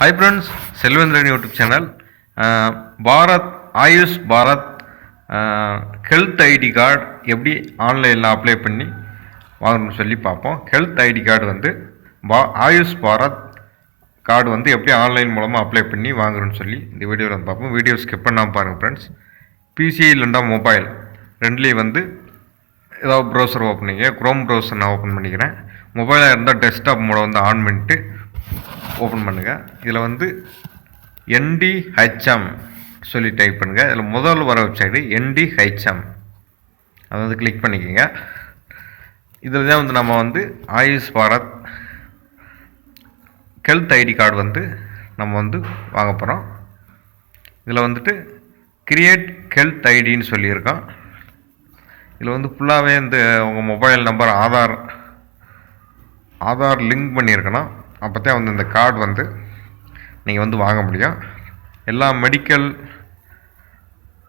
Hi friends, Selvendran YouTube channel. Bharat AYUSH Bharat health ID card எப்படி ஆன்லைனில் apply பண்ணி வாங்கணும்னு சொல்லி பார்ப்போம். ஹெல்த் ஐடி கார்டு வந்து ஆயுஷ் பாரத் கார்டு வந்து எப்படி ஆன்லைன் மூலமாக அப்ளை பண்ணி வாங்குறோன்னு சொல்லி இந்த வீடியோவில் வந்து பார்ப்போம். வீடியோ ஸ்கிப் பண்ணாமல் பாருங்கள் ஃப்ரெண்ட்ஸ். பிசி இல்லைண்டா மொபைல் ரெண்டுலேயும் வந்து ஏதாவது ப்ரௌசர் ஓப்பன் பண்ணிங்க. க்ரோம் ப்ரௌசர் நான் ஓப்பன் பண்ணிக்கிறேன். மொபைலாக இருந்தால் டெஸ்க்டாப் மோட வந்து ஆன் பண்ணிட்டு ஓப்பன் பண்ணுங்கள். இதில் வந்து NDHM சொல்லி டைப் பண்ணுங்கள். இதில் முதல் வர வெப்சைட்டு NDHM, அதை வந்து கிளிக் பண்ணிக்கோங்க. இதில் தான் வந்து நம்ம வந்து AYUSH Bharat health ID card வந்து நம்ம வந்து வாங்க போகிறோம். இதில் வந்துட்டு கிரியேட் ஹெல்த் ஐடின்னு சொல்லியிருக்கோம். இதில் வந்து ஃபுல்லாகவே இந்த உங்கள் மொபைல் நம்பர் ஆதார் லிங்க் பண்ணியிருக்கணும். அப்போ தான் வந்து இந்த கார்டு வந்து நீங்கள் வந்து வாங்க முடியும். எல்லா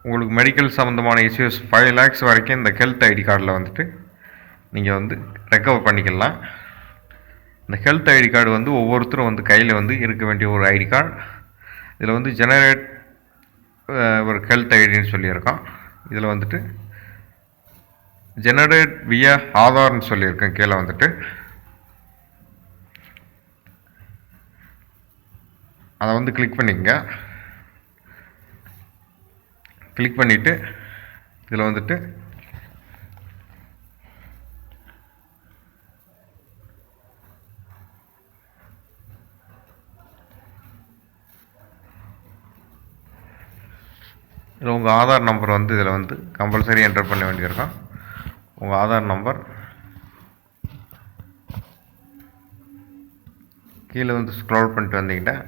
உங்களுக்கு மெடிக்கல் சம்மந்தமான இஷ்யூஸ் 5 lakhs வரைக்கும் இந்த ஹெல்த் ஐடி கார்டில் வந்துட்டு நீங்கள் வந்து ரெக்கவர் பண்ணிக்கலாம். இந்த ஹெல்த் ஐடி கார்டு வந்து ஒவ்வொருத்தரும் வந்து கையில் வந்து இருக்க வேண்டிய ஒரு ஐடி கார்டு. இதில் வந்து ஜெனரேட் ஒரு ஹெல்த் ஐடின்னு சொல்லியிருக்கோம். இதில் வந்துட்டு ஜெனரேட் வியா ஆதார்னு சொல்லியிருக்கேன். கீழே வந்துட்டு அதை வந்து கிளிக் பண்ணிக்கங்க. கிளிக் பண்ணிவிட்டு இதில் வந்துட்டு இதில் உங்கள் ஆதார் நம்பர் வந்து இதில் வந்து கம்பல்சரி என்டர் பண்ண வேண்டியிருக்கும். உங்கள் ஆதார் நம்பர் கீழே வந்து ஸ்க்ரோல் பண்ணிட்டு வந்தீங்கன்னா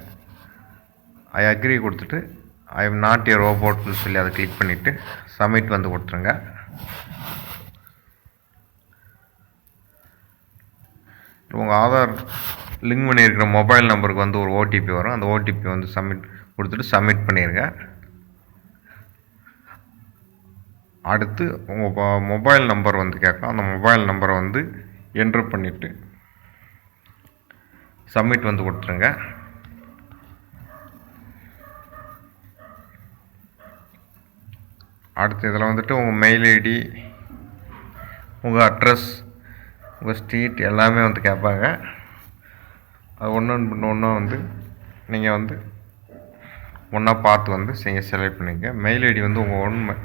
ஐ அக்ரி கொடுத்துட்டு ஐ எம் நாட் ஏ ரோபோட்னு சொல்லி அதை கிளிக் பண்ணிவிட்டு சப்மிட் வந்து கொடுத்துருங்க. உங்கள் ஆதார் லிங்க் பண்ணியிருக்கிற மொபைல் நம்பருக்கு வந்து ஒரு ஓடிபி வரும். அந்த ஓடிபி வந்து சப்மிட் பண்ணிடுங்க. அடுத்து உங்கள் மொபைல் நம்பர் வந்து கேட்கும். அந்த மொபைல் நம்பரை வந்து என்ட்ரு பண்ணிவிட்டு சப்மிட் வந்து கொடுத்துருங்க. அடுத்து இதில் வந்துட்டு உங்கள் மெயில் ஐடி, உங்கள் அட்ரஸ், உங்கள் ஸ்ட்ரீட் எல்லாமே வந்து கேட்பாங்க. அது ஒன்று வந்து நீங்கள் வந்து ஒன்றா பார்த்து வந்து செலக்ட் பண்ணிக்கங்க. மெயில் ஐடி வந்து உங்கள்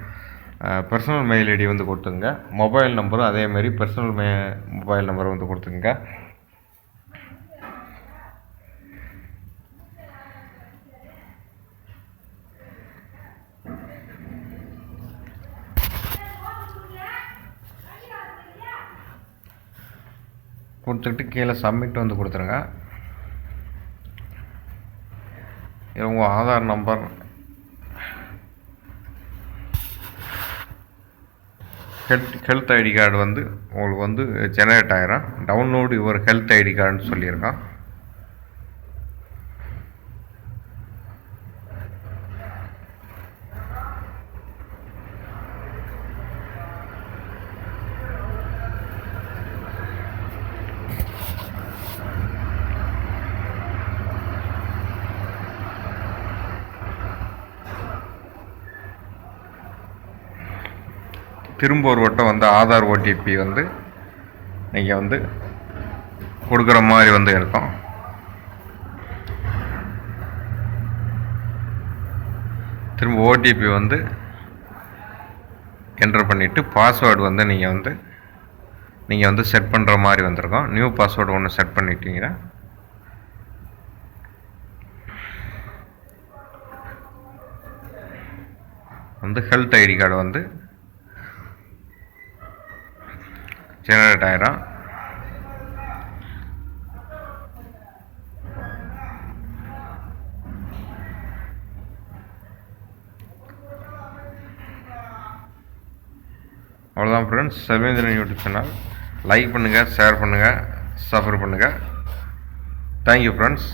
பர்சனல் மெயில் ஐடி வந்து கொடுத்துங்க. மொபைல் நம்பரும் அதேமாரி பர்சனல் மொபைல் நம்பரை வந்து கொடுத்துங்க. கொடுத்துட்டு கீழே சப்மிட் வந்து கொடுத்துருங்க. உங்கள் Aadhaar number, health ID card வந்து உங்களுக்கு வந்து ஜெனரேட் ஆகிரும். டவுன்லோடு யுவர் ஹெல்த் ஐடி கார்டுன்னு சொல்லியிருக்கோம். திரும்ப ஒரு வட்டம் வந்து ஆதார் ஓடிபி வந்து நீங்கள் வந்து கொடுக்குற மாதிரி வந்து இருக்கும். திரும்ப ஓடிபி வந்து என்டர் பண்ணிவிட்டு பாஸ்வேர்டு வந்து நீங்கள் வந்து செட் பண்ணுற மாதிரி வந்திருக்கும். நியூ பாஸ்வேர்டு ஒன்று செட் பண்ணிட்டீங்கன்னா வந்து ஹெல்த் ஐடி கார்டு வந்து ஜெனரேட் ஆகிடும். அவ்வளோதான் friends. Selvendran YouTube channel like பண்ணுங்கள், ஷேர் பண்ணுங்கள், சப்ஸ்கிரைப் பண்ணுங்கள். Thank you friends.